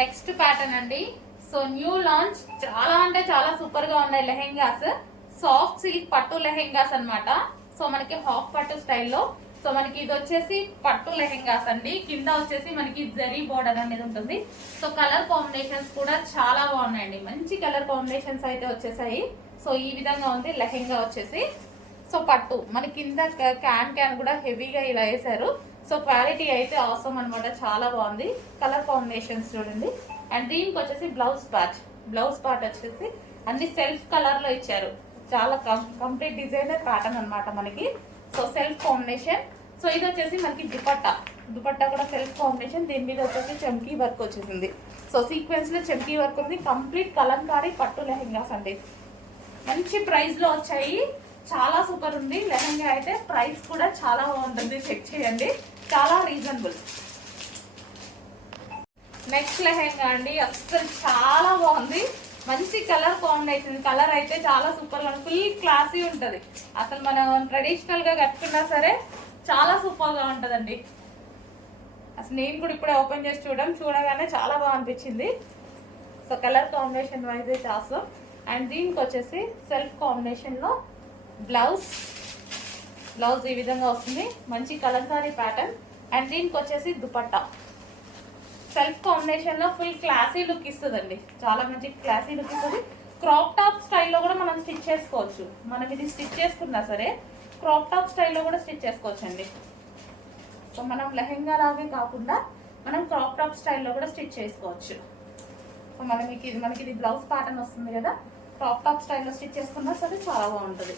Next pattern అండి. So new launch, చాలా అంటే చాలా సూపర్ గా ఉన్నాయి లెహెంగాస్. సాఫ్ట్ సిల్క్ పట్టు లెహెంగాస్ అన్నమాట. సో మనకి హాఫ్ పట్టు స్టైల్లో. సో మనకి ఇది వచ్చేసి పట్టు లెహెంగాస్ అండి. కింద వచ్చేసి మనకి జరీ బోర్డర్ అనేది ఉంటుంది. సో కలర్ కాంబినేషన్స్ కూడా చాలా బాగున్నాయండి. మంచి కలర్ కాంబినేషన్స్ అయితే వచ్చేసాయి. సో ఈ విధంగా ఉంది లెహెంగా వచ్చేసి. సో పట్టు మన కింద క్యాన్ కూడా హెవీగా ఇలా వేసారు. సో క్వాలిటీ అయితే అవసరం అనమాట, చాలా బాగుంది. కలర్ కాంబినేషన్స్ చూడండి. అండ్ దీనికి వచ్చేసి బ్లౌజ్ పార్ట్ వచ్చేసి అన్ని సెల్ఫ్ కలర్ లో ఇచ్చారు. చాలా కంప్లీట్ డిజైనర్ ప్యాటర్న్ అనమాట మనకి. So self combination. సో ఇది వచ్చేసి మనకి దుపట్టా కూడా సెల్ఫ్ కాంబినేషన్. దీని మీద వచ్చేసి చమ్కీ వర్క్ వచ్చేసింది. సో సీక్వెన్స్ లో చమ్కీ వర్క్ ఉంది. కంప్లీట్ కలంకారీ పట్టు లెహెంగాస్ అండి. మంచి ప్రైస్ లో వచ్చాయి. చాలా సూపర్ ఉంది లెహెంగా అయితే. ప్రైస్ కూడా చాలా బాగుంటుంది, చెక్ చేయండి, చాలా రీజనబుల్. నెక్స్ట్ లెహెంగా అండి, అస్సలు చాలా బాగుంది. మంచి కలర్ కాంబినేషన్. కలర్ అయితే చాలా సూపర్ గా, ఫుల్ క్లాసీ ఉంటది. అసలు మనం ట్రెడిషనల్ గా కట్టుకున్నా సరే చాలా సూపర్ గా ఉంటదండి. అసలు నేను కూడా ఇప్పుడే ఓపెన్ చేసి చూడగానే చాలా బాగా అనిపించింది. సో కలర్ కాంబినేషన్ వైజ్ అయితే అవసరం. అండ్ దీనికి వచ్చేసి సెల్ఫ్ కాంబినేషన్ లో బ్లౌజ్ ఈ విధంగా వస్తుంది. మంచి కలంకారీ ప్యాటర్న్. అండ్ దీనికి వచ్చేసి దుపట్టా సెల్ఫ్ కాంబినేషన్ లో ఫుల్ క్లాసీ లుక్ ఇస్తుందండి. చాలా మంచి క్లాసీ లుక్ ఇస్తుంది. క్రాప్ టాప్ స్టైల్లో కూడా మనం స్టిచ్ చేసుకోవచ్చు. మనం ఇది స్టిచ్ చేసుకున్నా సరే క్రాప్ టాప్ స్టైల్లో కూడా స్టిచ్ చేసుకోవచ్చు అండి. సో మనం లెహెంగా లాగే కాకుండా మనం క్రాప్ టాప్ స్టైల్లో కూడా స్టిచ్ చేసుకోవచ్చు. సో మనకి ఇది బ్లౌజ్ ప్యాటర్న్ వస్తుంది కదా, క్రాప్ టాప్ స్టైల్లో స్టిచ్ చేసుకున్నా సరే చాలా బాగుంటుంది.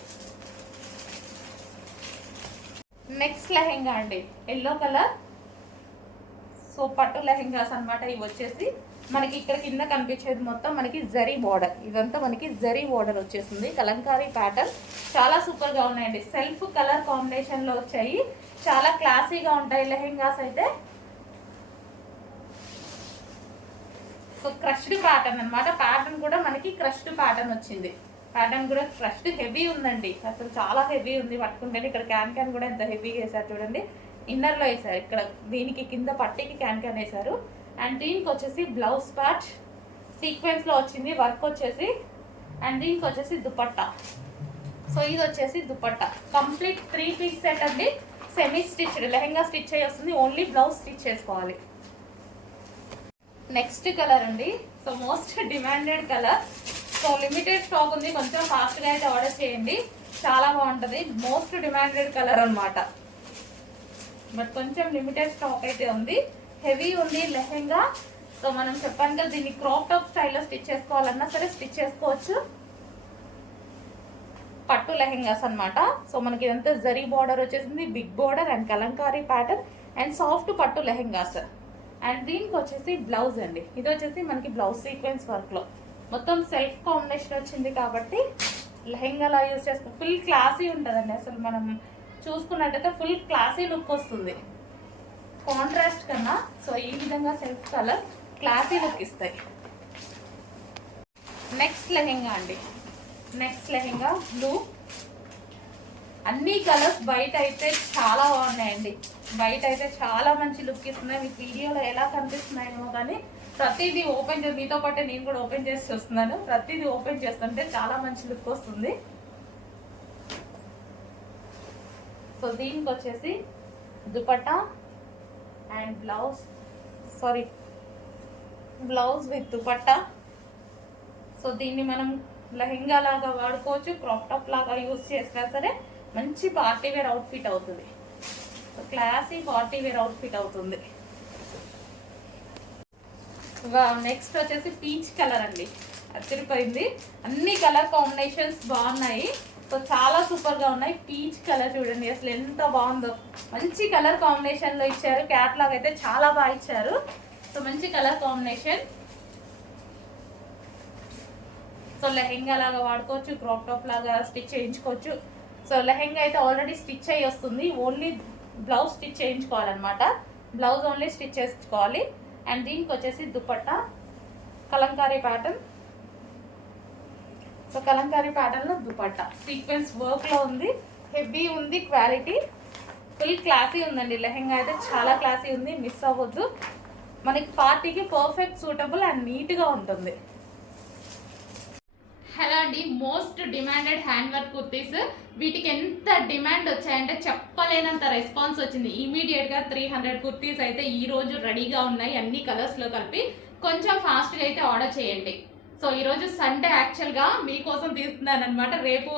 నెక్స్ట్ లెహెంగా అండి, ఎల్లో కలర్. సో పట్టు లెహెంగాస్ అనమాట. ఇవి వచ్చేసి మనకి ఇక్కడ కింద కనిపించేది మొత్తం మనకి జరీ బోర్డర్. ఇదంతా మనకి జరీ బోర్డర్ వచ్చేసింది. కలంకారీ ప్యాటర్న్ చాలా సూపర్ గా ఉన్నాయండి. సెల్ఫ్ కలర్ కాంబినేషన్ లో వచ్చాయి. చాలా క్లాసీగా ఉంటాయి లెహెంగాస్ అయితే. సో క్రష్డ్ ప్యాటర్న్ అనమాట. ప్యాటర్న్ కూడా మనకి క్రష్డ్ ప్యాటర్న్ వచ్చింది. ప్యాటర్న్ కూడా క్రష్డ్ హెవీ ఉందండి. అసలు చాలా హెవీ ఉంది పట్టుకుంటే. ఇక్కడ క్యాన్ కూడా ఎంత హెవీగా వేసారు చూడండి. ఇన్నర్ లో వేసారు. ఇక్కడ దీనికి కింద పట్టికి క్యాన్ వేసారు. అండ్ దీనికి వచ్చేసి బ్లౌజ్ పార్ట్ సీక్వెన్స్ లో వచ్చింది వర్క్ వచ్చేసి. అండ్ దీనికి వచ్చేసి దుపట్టా. సో ఇది వచ్చేసి దుపట్టా కంప్లీట్ 3 పీస్ సెట్ అండి. సెమీ స్టిచ్డ్ లెహెంగా స్టిచ్ అయ్యి వస్తుంది. ఓన్లీ బ్లౌజ్ స్టిచ్ చేసుకోవాలి. నెక్స్ట్ కలర్ అండి. So most demanded colour. So limited stock ఉంది, కొంచెం ఫాస్ట్గా అయితే ఆర్డర్ చేయండి. చాలా బాగుంటుంది. మోస్ట్ డిమాండెడ్ కలర్ అనమాట. బట్ కొంచెం లిమిటెడ్ స్టాక్ అయితే ఉంది. హెవీ ఉంది లెహెంగా. సో మనం చెప్పాను కదా, దీన్ని క్రాప్ టాప్ స్టైల్లో స్టిచ్ చేసుకోవాలన్నా సరే స్టిచ్ చేసుకోవచ్చు. పట్టు లెహెంగాస్ అనమాట. సో మనకి ఇదంతా జరీ బార్డర్ వచ్చేసింది, big border and Kalamkari pattern and soft పట్టు లెహెంగాస్. అండ్ దీనికి వచ్చేసి బ్లౌజ్ అండి. ఇది వచ్చేసి మనకి బ్లౌజ్ సీక్వెన్స్ వర్క్ లో మొత్తం సెల్ఫ్ కాంబినేషన్ వచ్చింది కాబట్టి లెహెంగాలా యూజ్ చేసుకో. ఫుల్ క్లాసీ ఉంటుందండి. అసలు మనం చూసుకున్నట్టయితే ఫుల్ క్లాసీ లుక్ వస్తుంది కాంట్రాస్ట్ కన్నా. సో ఈ విధంగా సెల్ఫ్ కలర్ క్లాసీ లుక్ ఇస్తాయి. నెక్స్ట్ లెహెంగా అండి. Next lehenga blue. అన్ని కలర్స్ బయట అయితే చాలా బాగున్నాయండి. బయట అయితే చాలా మంచి లుక్ ఇస్తున్నాయి. మీకు వీడియోలో ఎలా కనిపిస్తున్నాయేమో కానీ ప్రతిదీ ఓపెన్ చేసి, మీతో పాటే నేను కూడా ఓపెన్ చేసి చూస్తున్నాను. ప్రతిదీ ఓపెన్ చేస్తుంటే చాలా మంచి లుక్ వస్తుంది. సో దీనికి వచ్చేసి dupatta and blouse with dupatta. So దీన్ని మనం లెహెంగా లాగా వాడుకోవచ్చు, క్రాప్ టాప్ లాగా యూజ్ చేసినా సరే మంచి పార్టీ వేర్ అవుట్ఫిట్ అవుతుంది. So classy party wear outfit అవుతుంది. నెక్స్ట్ వచ్చేసి పీచ్ కలర్ అండి. అదిరిపోయింది. అన్ని కలర్ కాంబినేషన్స్ బాగున్నాయి. సో చాలా సూపర్ గా ఉన్నాయి. పీచ్ కలర్ చూడండి అసలు ఎంత బాగుందో. మంచి కలర్ కాంబినేషన్ లో ఇచ్చారు. క్యాట్లాగ్ అయితే చాలా బాగా ఇచ్చారు. సో మంచి కలర్ కాంబినేషన్. సో లెహెంగా లాగా వాడుకోవచ్చు, క్రాప్ టాప్ లాగా స్టిచ్ చేయించుకోవచ్చు. సో లెహెంగా అయితే ఆల్రెడీ స్టిచ్ అయ్యి వస్తుంది. ఓన్లీ బ్లౌజ్ స్టిచ్ చేయించుకోవాలన్నమాట. బ్లౌజ్ ఓన్లీ స్టిచ్ చేసుకోవాలి. అండ్ దీనికి వచ్చేసి dupatta Kalamkari pattern. So Kalamkari pattern లో దుపట్టా సీక్వెన్స్ వర్క్ లో ఉంది. హెవీ ఉంది, క్వాలిటీ ఫుల్ క్లాసీ ఉందండి. లెహెంగా అయితే చాలా క్లాసీ ఉంది, మిస్ అవ్వద్దు. మనకి పార్టీకి పర్ఫెక్ట్ సూటబుల్ అండ్ నీట్గా ఉంటుంది. హలో అండి, most demanded hand work kurtis. వీటికి ఎంత డిమాండ్ వచ్చాయంటే చెప్పలేనంత రెస్పాన్స్ వచ్చింది. ఇమీడియట్గా 300 కుర్తీస్ అయితే ఈ రోజు రెడీగా ఉన్నాయి, అన్ని కలర్స్లో కలిపి. కొంచెం ఫాస్ట్గా అయితే ఆర్డర్ చేయండి. సో ఈరోజు సండే యాక్చువల్గా మీకోసం తీస్తున్నాను అనమాట. రేపు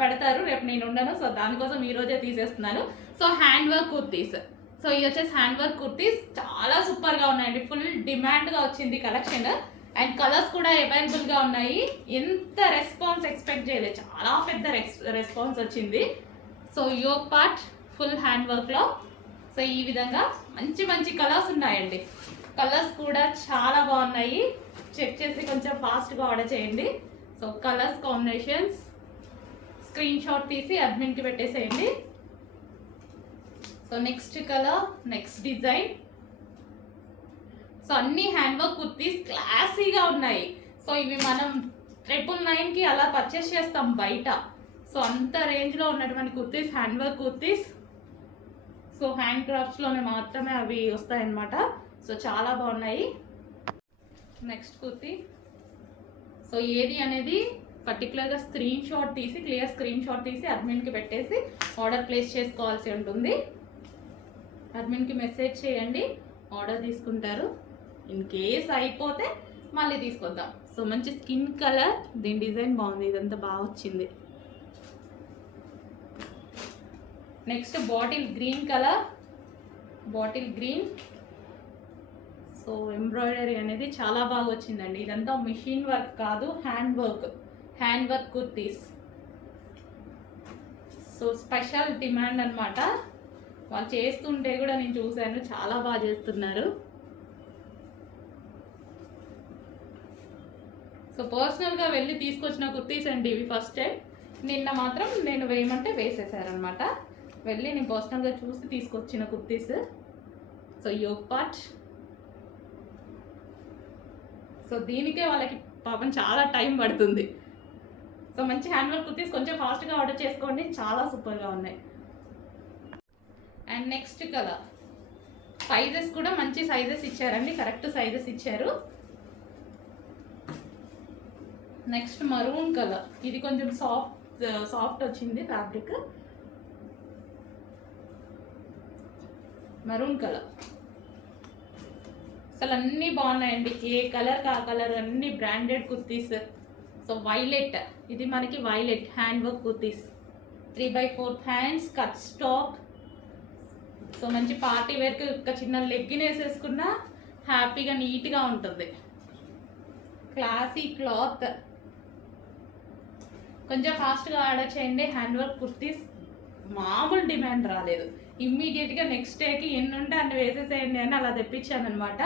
పెడతారు, రేపు నేను ఉండను. సో దానికోసం ఈరోజే తీసేస్తున్నాను. So hand work kurtis. So ఇది వచ్చేసి హ్యాండ్ వర్క్ కుర్తీస్ చాలా సూపర్గా ఉన్నాయండి. ఫుల్ డిమాండ్గా వచ్చింది కలెక్షన్. అండ్ కలర్స్ కూడా అవైలబుల్గా ఉన్నాయి. ఎంత రెస్పాన్స్ ఎక్స్పెక్ట్ చేయలేదు, చాలా పెద్ద రెస్పాన్స్ వచ్చింది. So yoke part full hand వర్క్లో. సో ఈ విధంగా మంచి మంచి కలర్స్ ఉన్నాయండి. కలర్స్ కూడా చాలా బాగున్నాయి. చెక్ చేసి కొంచెం ఫాస్ట్గా ఆర్డర్ చేయండి. So colours combinations screen shot తీసి అడ్మిన్కి పెట్టేసేయండి. So next colour, next design. So అన్ని హ్యాండ్ వర్క్ కుర్తీస్ క్లాసీగా ఉన్నాయి. సో ఇవి మనం 999కి అలా పర్చేస్ చేస్తాం బయట. సో అంత రేంజ్లో ఉన్నటువంటి kurtis hand work kurtis. So hand క్రాఫ్ట్స్లోనే మాత్రమే అవి వస్తాయన్నమాట. సో చాలా బాగున్నాయి. నెక్స్ట్ కుర్తీ. సో ఏది అనేది పర్టికులర్గా క్లియర్ స్క్రీన్ షాట్ తీసి అడ్మిన్కి పెట్టేసి ఆర్డర్ ప్లేస్ చేసుకోవాల్సి ఉంటుంది. అడ్మిన్కి మెసేజ్ చేయండి, ఆర్డర్ తీసుకుంటారు. ఇన్ కేస్ అయిపోతే మళ్ళీ తీసుకొద్దాం. సో మంచి స్కిన్ కలర్, దీని డిజైన్ బాగుంది, ఇదంతా బాగా వచ్చింది. Next bottle green colour, bottle green. So embroidery అనేది చాలా బాగా వచ్చిందండి. ఇదంతా మిషన్ వర్క్ కాదు, hand work kurtis. So special demand అనమాట. వాళ్ళు చేస్తుంటే కూడా నేను చూశాను, చాలా బాగా చేస్తున్నారు. సో పర్సనల్గా వెళ్ళి తీసుకొచ్చిన కుర్తీస్ అండి ఇవి. ఫస్ట్ టైం నిన్న మాత్రం నేను వేయమంటే వేసేసారనమాట. వెళ్ళి నేను పర్సనల్గా చూసి తీసుకొచ్చిన kurtis. So yoke part. So దీనికే వాళ్ళకి పాపం చాలా టైం పడుతుంది. సో మంచి హ్యాండ్ వర్క్ కుర్తీస్ కొంచెం ఫాస్ట్గా ఆర్డర్ చేసుకోండి, చాలా సూపర్గా ఉన్నాయి. And next colour. సైజెస్ కూడా మంచి సైజెస్ ఇచ్చారండి, కరెక్ట్ సైజెస్ ఇచ్చారు. Next maroon colour. ఇది కొంచెం సాఫ్ట్ వచ్చింది ఫ్యాబ్రిక్. Maroon colour. అసలు అన్నీ బాగున్నాయండి, ఏ కలర్ కా కలర్, అన్ని బ్రాండెడ్ కుర్తీస్. సో వైలెట్, ఇది మనకి violet hand work kurtis. 3/4 hands, cut stock. So మంచి పార్టీ వేర్కి ఒక చిన్న లెగ్గిన్ వేసేసుకున్నా హ్యాపీగా నీట్గా ఉంటుంది. Classy cloth. కొంచెం ఫాస్ట్గా ఆర్డర్ చేయండి. హ్యాండ్ వర్క్ కుర్తీస్ మామూలు డిమాండ్ రాలేదు. ఇమ్మీడియట్గా నెక్స్ట్ డేకి ఎన్ని ఉంటే అన్ని వేసేసేయండి అని అలా తెప్పించాను అనమాట.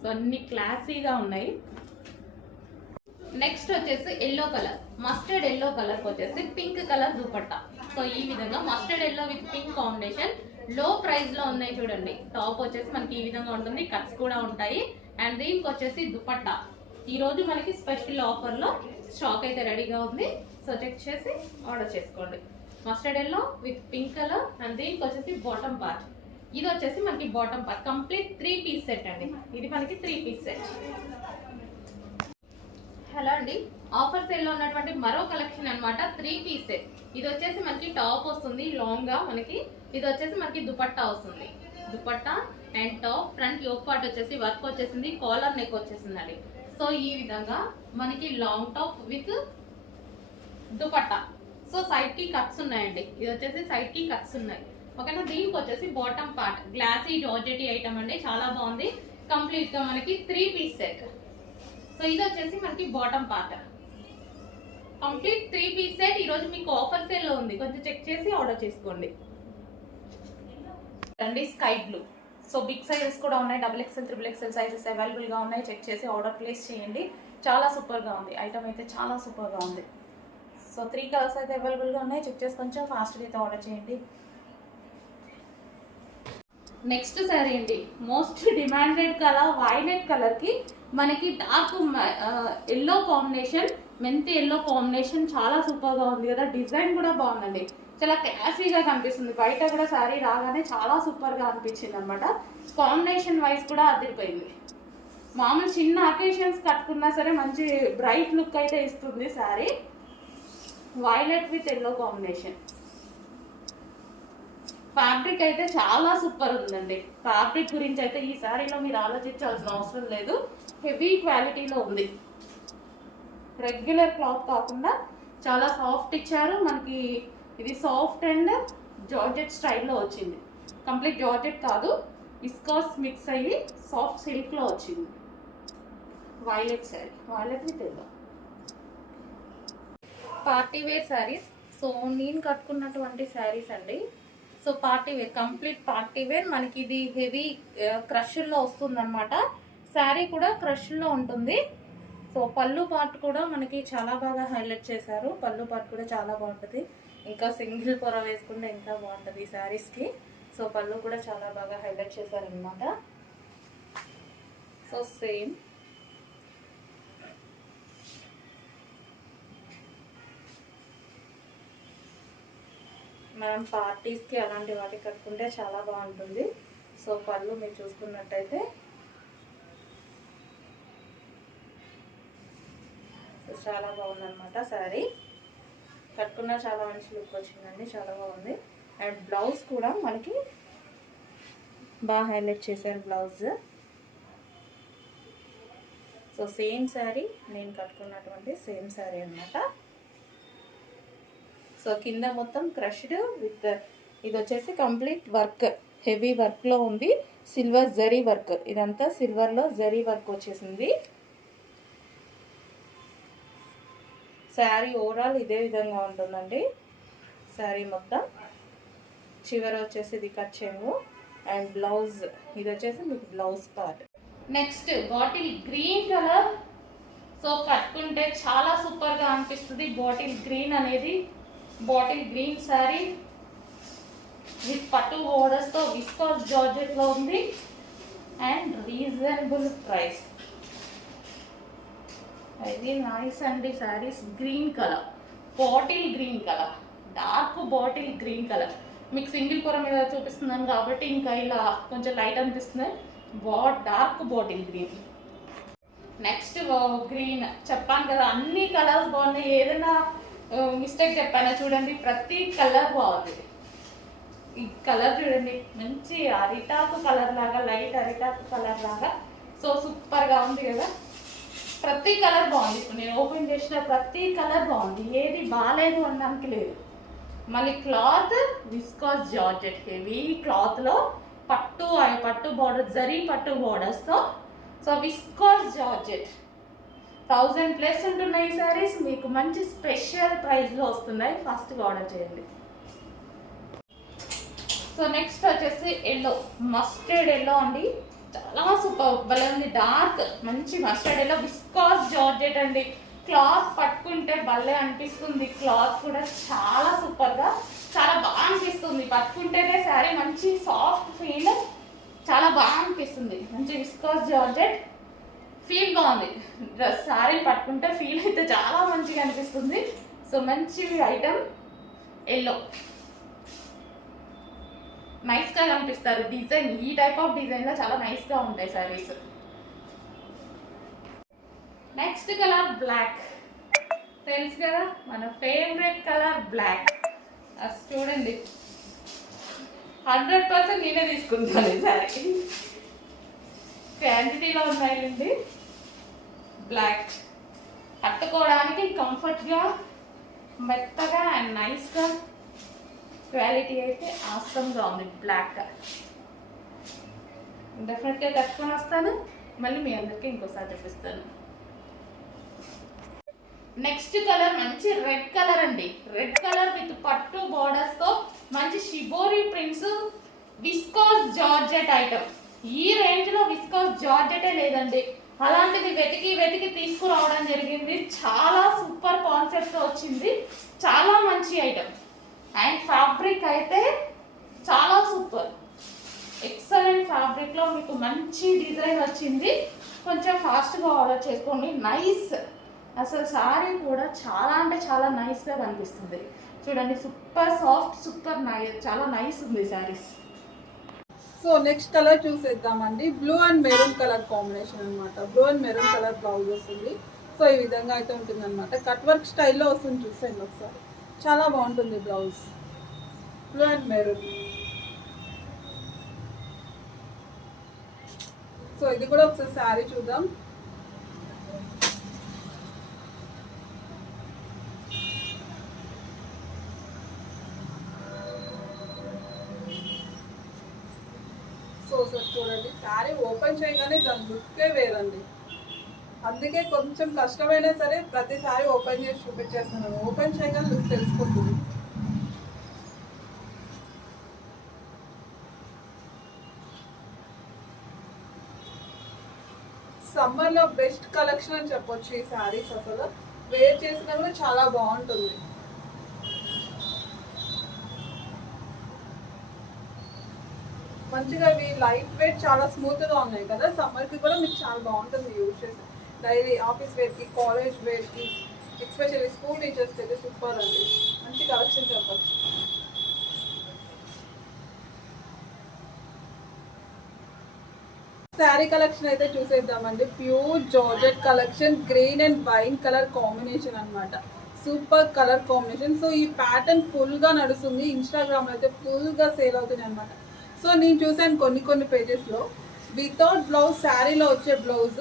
సో అన్ని క్లాసీగా ఉన్నాయి. నెక్స్ట్ వచ్చేసి ఎల్లో కలర్, మస్టర్డ్ ఎల్లో కలర్కి వచ్చేసి పింక్ కలర్ దుపట్టా. సో ఈ విధంగా mustard yellow with pink combination. లో ప్రైస్లో ఉన్నాయి చూడండి. టాప్ వచ్చేసి మనకి ఈ విధంగా ఉంటుంది, కట్స్ కూడా ఉంటాయి. అండ్ దీనికి వచ్చేసి దుపట్టా. ఈరోజు మనకి స్పెషల్ ఆఫర్లో స్టాక్ అయితే రెడీగా ఉంది. సో చెక్ చేసి ఆర్డర్ చేసుకోండి. Mustard yellow with pink colour. And దీనికి వచ్చేసి బాటమ్ పార్ట్. ఇది వచ్చేసి మనకి bottom part complete 3 piece set అండి. ఇది మనకి 3 పీస్ సెట్. హలో అండి, ఆఫర్ సేల్లో ఉన్నటువంటి మరో కలెక్షన్ అనమాట. 3 పీస్ సెట్. ఇది వచ్చేసి మనకి టాప్ వస్తుంది లాంగ్గా మనకి. ఇది వచ్చేసి మనకి దుపట్టా వస్తుంది. Dupatta and top. Front yoke part వచ్చేసి వర్క్ వచ్చేసింది, కాలర్ నెక్ వచ్చేసిందండి. సో ఈ విధంగా మనకి long top with dupatta. So సైడ్కి కట్స్ ఉన్నాయండి. ఇది వచ్చేసి సైడ్కి కట్స్ ఉన్నాయి. ఓకేనా. దీనికి వచ్చేసి bottom part glossy georgette item అండి, చాలా బాగుంది. కంప్లీట్గా మనకి 3 పీస్ సెట్. సో ఇది వచ్చేసి మనకి bottom part complete 3 piece set. ఈరోజు మీకు ఆఫర్ సేల్లో ఉంది, కొంచెం చెక్ చేసి ఆర్డర్ చేసుకోండి. అండి sky blue. So big sizes కూడా ఉన్నాయి, XXL, XXL సైజెస్ అవైలబుల్గా ఉన్నాయి. చెక్ చేసి ఆర్డర్ ప్లేస్ చేయండి. చాలా సూపర్గా ఉంది ఐటమ్ అయితే, చాలా సూపర్గా ఉంది. సో 3 కలర్స్ అయితే అవైలబుల్గా ఉన్నాయి. చెక్ చేసి కొంచెం ఫాస్ట్గా అయితే ఆర్డర్ చేయండి. నెక్స్ట్ సారీ అండి, మోస్ట్ డిమాండెడ్ కలర్ వైలెట్ కలర్కి మనకి డార్క్ ఎల్లో కాంబినేషన్, మెంతి ఎల్లో కాంబినేషన్. చాలా సూపర్గా ఉంది కదా. డిజైన్ కూడా బాగుందండి, చాలా క్లాసీగా కనిపిస్తుంది. బయట కూడా శారీ రాగానే చాలా సూపర్గా అనిపించింది అనమాట. కాంబినేషన్ వైజ్ కూడా అదిరిపోయింది. మామూలు చిన్న అకేషన్స్ కట్టుకున్నా సరే మంచి బ్రైట్ లుక్ అయితే ఇస్తుంది sari. Violet with yellow combination. Fabric అయితే చాలా సూపర్ ఉందండి. ఫ్యాబ్రిక్ గురించి అయితే ఈ శారీలో మీరు ఆలోచించాల్సిన అవసరం లేదు. హెవీ క్వాలిటీలో ఉంది. రెగ్యులర్ క్లాత్ కాకుండా చాలా సాఫ్ట్ ఇచ్చారు మనకి. ఇది సాఫ్ట్ అండ్ జార్జెట్ స్టైల్లో వచ్చింది. కంప్లీట్ జార్జెట్ కాదు, విస్కాస్ మిక్స్ అయ్యి సాఫ్ట్ సిల్క్లో వచ్చింది. Violet sari, violet with yellow. Party wear saris. So నేను కట్టుకున్నటువంటి శారీస్ అండి. So party wear, complete party wear. మనకి ఇది హెవీ క్రష్లో వస్తుందన్నమాట. శారీ కూడా క్రష్లో ఉంటుంది. సో పళ్ళు పార్ట్ కూడా మనకి చాలా బాగా హైలైట్ చేశారు. పళ్ళు పార్ట్ కూడా చాలా బాగుంటుంది. ఇంకా సింగిల్ పొర వేసుకుంటే ఇంకా బాగుంటుంది ఈ శారీస్కి. సో పళ్ళు కూడా చాలా బాగా హైలైట్ చేశారనమాట. సో సేమ్ మనం పార్టీస్కి అలాంటి వాటికి కట్టుకుంటే చాలా బాగుంటుంది. సో పళ్ళు మీరు చూసుకున్నట్టయితే చాలా బాగుందన్నమాట. శారీ కట్టుకున్న చాలా మంచి లుక్ వచ్చిందండి, చాలా బాగుంది. అండ్ బ్లౌజ్ కూడా మనకి బాగా హైలైట్ చేశారు బ్లౌజ్. సో సేమ్ శారీ, నేను కట్టుకున్నటువంటి సేమ్ శారీ అన్నమాట. సో కింద మొత్తం క్రష్డ్ విత్ ఇది వచ్చేసి కంప్లీట్ వర్క్, హెవీ వర్క్లో ఉంది. సిల్వర్ జరీ వర్క్, ఇదంతా సిల్వర్లో జరీ వర్క్ వచ్చేసింది. శారీ ఓవరాల్ ఇదే విధంగా ఉంటుందండి. శారీ మొత్తం చివర వచ్చేసి ఇది కట్ చెంగు. అండ్ బ్లౌజ్ ఇది వచ్చేసి మీకు blouse part. Next bottle green colour. So కట్టుకుంటే చాలా సూపర్గా అనిపిస్తుంది. బాటిల్ గ్రీన్ అనేది, బాటిల్ గ్రీన్ శారీ విత్ పట్టు బోర్డర్స్తో విస్కాస్ జార్జెట్లో ఉంది. And reasonable price. ఇది నైస్ అండి. Saris green colour, bottle green colour, dark bottle green colour. మీకు సింగిల్ పొర మీద చూపిస్తున్నాను కాబట్టి ఇంకా ఇలా కొంచెం లైట్ అనిపిస్తుంది. Dark bottle green. Next green. చెప్పాను కదా అన్ని కలర్స్ బాగున్నాయి. ఏదైనా మిస్టేక్ చెప్పానా చూడండి, ప్రతి కలర్ బాగుంది. ఈ కలర్ చూడండి, మంచి అరిటాకు కలర్ లాగా, లైట్ అరిటాకు కలర్ లాగా. సో సూపర్గా ఉంది కదా. ప్రతి కలర్ బాగుంది. ఇప్పుడు నేను ఓపెన్ చేసిన ప్రతి కలర్ బాగుంది. ఏది బాగాలేదు అనడానికి లేదు. మళ్ళీ క్లాత్ విస్కాస్ జార్జెట్, హెవీ క్లాత్లో పట్టు బార్డర్, జరీ పట్టు బార్డర్స్తో. సో విస్కాస్ జార్జెట్ 1000+ ఉంటున్నాయి ఈ శారీస్. మీకు మంచి స్పెషల్ ప్రైస్లో వస్తున్నాయి. ఫాస్ట్గా ఆర్డర్ చేయండి. సో నెక్స్ట్ వచ్చేసి ఎల్లో, మస్టర్డ్ ఎల్లో అండి. చాలా సూపర్ భలే ఉంది. డార్క్ మంచి మస్టర్డ్ ఎల్లో, విస్కాస్ జార్జెట్ అండి. క్లాత్ పట్టుకుంటే భలే అనిపిస్తుంది. క్లాత్ కూడా చాలా సూపర్గా, చాలా బాగా అనిపిస్తుంది. పట్టుకుంటేనే శారీ మంచి సాఫ్ట్ ఫీల్, చాలా బాగా అనిపిస్తుంది. మంచి విస్కాస్ జార్జెట్ ఫీల్ బాగుంది. డ్రెస్ శారీ పట్టుకుంటే ఫీల్ అయితే చాలా మంచిగా అనిపిస్తుంది. సో మంచి ఐటమ్ ఎల్లో, నైస్గా కనిపిస్తారు. డిజైన్ ఈ టైప్ ఆఫ్ డిజైన్లో చాలా నైస్గా ఉంటాయి శారీస్. Next colour black. తెలుసు కదా మన ఫేవరెట్ కలర్ బ్లాక్. అది చూడండి, 100% నేనే తీసుకుంటాను ఈ శారీ. క్వాంటిటీలో ఉన్నాయండి. బ్లాక్ కట్టుకోవడానికి కంఫర్ట్గా, మెత్తగా అండ్ నైస్గా, క్వాలిటీ అయితే ఆసమ్గా ఉంది. బ్లాక్ డెఫినెట్గా కట్టుకొని వస్తాను. మళ్ళీ మీ అందరికీ ఇంకోసారి చూపిస్తాను. నెక్స్ట్ కలర్ మంచి రెడ్ కలర్ అండి. రెడ్ కలర్ విత్ పట్టు బార్డర్స్తో మంచి shibori prints, viscous georgette item. ఈ రేంజ్లో విస్కాస్ జార్జెటే లేదండి. అలాంటిది వెతికి తీసుకురావడం జరిగింది. చాలా సూపర్ కాన్సెప్ట్తో వచ్చింది. చాలా మంచి ఐటమ్. అండ్ ఫ్యాబ్రిక్ అయితే చాలా సూపర్, ఎక్సలెంట్ ఫ్యాబ్రిక్లో మీకు మంచి డిజైన్ వచ్చింది. కొంచెం ఫాస్ట్గా ఆర్డర్ చేసుకోండి. నైస్, అసలు శారీ కూడా చాలా అంటే చాలా నైస్గా కనిపిస్తుంది. చూడండి సూపర్ సాఫ్ట్, సూపర్ చాలా నైస్ ఉంది శారీస్. సో నెక్స్ట్ కలర్ చూసేద్దామండి. Blue and maroon colour combination అనమాట. Blue and maroon colour blouse వస్తుంది. సో ఈ విధంగా అయితే ఉంటుంది అనమాట. కట్ వర్క్ స్టైల్లో వస్తుంది, చూసేయండి ఒకసారి. చాలా బాగుంటుంది blouse. Blue and maroon. So ఇది కూడా ఒకసారి శారీ చూద్దాం. సో సార్ చూడండి, శారీ ఓపెన్ చేయగానే దాని లుక్కే వేరండి. అందుకే కొంచెం కష్టమైనా సరే ప్రతిసారి ఓపెన్ చేసి చూపించేస్తున్నాను. ఓపెన్ చేయగానే లుక్ తెలిసిపోతుంది. సమ్మర్లో బెస్ట్ కలెక్షన్ అని చెప్పొచ్చు ఈ శారీస్. అసలు వేర్ చేసినా కూడా చాలా బాగుంటుంది. మంచిగా ఇవి లైట్ వెయిట్, చాలా స్మూత్గా ఉన్నాయి కదా. సమ్మర్కి కూడా మీకు చాలా బాగుంటుంది యూజ్ చేసి. డైలీ ఆఫీస్ వేర్కి, కాలేజ్ వేర్కి, ఎస్పెషల్లీ స్కూల్ టీచర్స్కి అయితే సూపర్ అండి. మంచి కలెక్షన్ చెప్పచ్చు. శారీ కలెక్షన్ అయితే చూసేద్దామండి. Pure georgette collection, green and wine colour combination అనమాట. Super colour combination. సో ఈ ప్యాటర్న్ ఫుల్గా నడుస్తుంది. ఇన్స్టాగ్రామ్లో అయితే ఫుల్గా సేల్ అవుతుంది అనమాట. సో నేను చూసాను కొన్ని పేజెస్లో వితౌట్ బ్లౌజ్ శారీలో వచ్చే బ్లౌజ్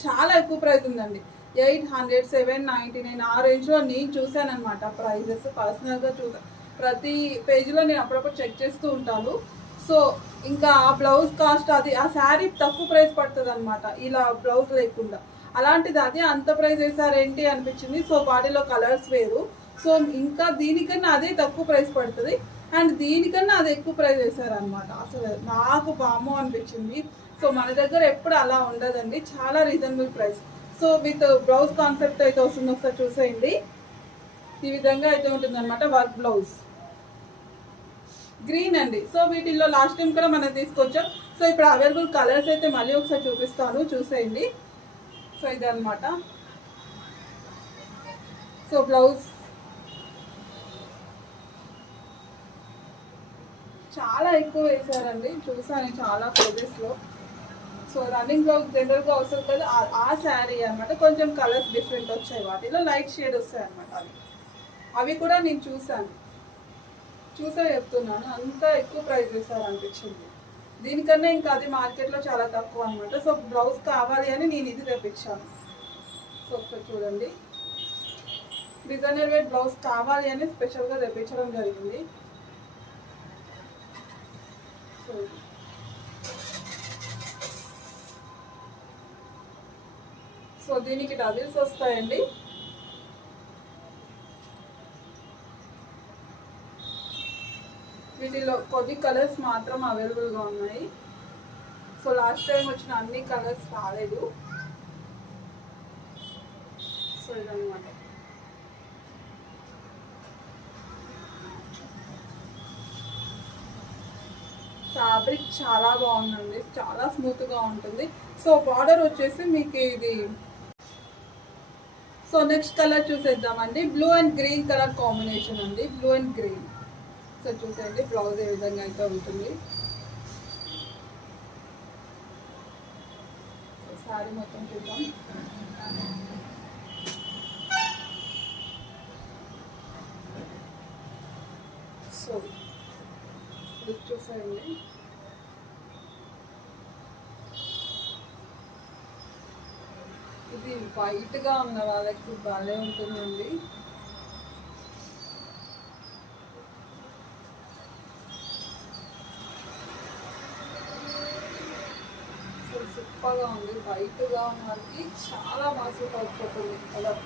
చాలా ఎక్కువ ప్రైస్ ఉందండి. 800, 799 ఆ రేంజ్లో నేను చూసాను అనమాట. ప్రైజెస్ పర్సనల్గా చూసాను. ప్రతి పేజీలో నేను అప్పుడప్పుడు చెక్ చేస్తూ ఉంటాను. సో ఇంకా ఆ బ్లౌజ్ కాస్ట్ అది ఆ శారీ తక్కువ ప్రైస్ పడుతుంది అనమాట, ఇలా బ్లౌజ్ లేకుండా. అలాంటిది అది అంత ప్రైస్ వేసారేంటి అనిపించింది. సో వాటిలో కలర్స్ వేరు. సో ఇంకా దీనికన్నా అదే తక్కువ ప్రైస్ పడుతుంది, అండ్ దీనికన్నా అది ఎక్కువ ప్రైస్ వేసారనమాట. అసలు నాకు బామో అనిపించింది. సో మన దగ్గర ఎప్పుడు అలా ఉండదండి, చాలా reasonable price. So with blouse concept అయితే వస్తుంది, ఒకసారి చూసేయండి. ఈ విధంగా అయితే ఉంటుంది అనమాట వర్క్ బ్లౌజ్. గ్రీన్ అండి. సో వీటిల్లో లాస్ట్ టైం కూడా మనం తీసుకొచ్చాం. సో ఇప్పుడు అవైలబుల్ కలర్స్ అయితే మళ్ళీ ఒకసారి చూపిస్తాను, చూసేయండి. సో ఇదన్నమాట. సో బ్లౌజ్ చాలా ఎక్కువ వేసారండి, చూసాను చాలా పేజెస్లో. సో రన్నింగ్ బ్లౌజ్ జనరల్గా వస్తుంది కదా, ఆ శారీ అనమాట. కొంచెం కలర్స్ డిఫరెంట్ వచ్చాయి, వాటిలో లైట్ షేడ్ వస్తాయి అనమాట. అవి కూడా నేను చూసాను, చెప్తున్నాను. అంత ఎక్కువ ప్రైస్ వేసారు అనిపించింది. దీనికన్నా ఇంకా అది మార్కెట్లో చాలా తక్కువ అనమాట. సో బ్లౌజ్ కావాలి అని నేను ఇది తెప్పించాను. సో ఒకసారి చూడండి, డిజైనర్ వేర్ బ్లౌజ్ కావాలి అని స్పెషల్గా తెప్పించడం జరిగింది. సో దీనికి డబుల్స్ వస్తాయండి. వీటిలో కొన్ని కలర్స్ మాత్రం అవైలబుల్గా ఉన్నాయి. సో లాస్ట్ టైం వచ్చిన అన్ని కలర్స్ రాలేదు. సో ఇదన్నమాట. ఫ్యాబ్రిక్ చాలా బాగుందండి, చాలా స్మూత్గా ఉంటుంది. సో బార్డర్ వచ్చేసి మీకు ఇది. సో నెక్స్ట్ కలర్ చూసేద్దామండి. Blue and green colour combination అండి, బ్లూ అండ్ గ్రీన్. సో చూసేయండి బ్లౌజ్ ఏ విధంగా అయితే ఉంటుంది. సో శారీ మొత్తం చూద్దాం. సో చూసేయండి. ఇది వైట్గా ఉన్న వాళ్ళకి బాగా ఉంటుందండి. సూపర్గా ఉంది. వైట్గా ఉన్న వాళ్ళకి చాలా బాగా సూట్ అవుతుంది కలర్.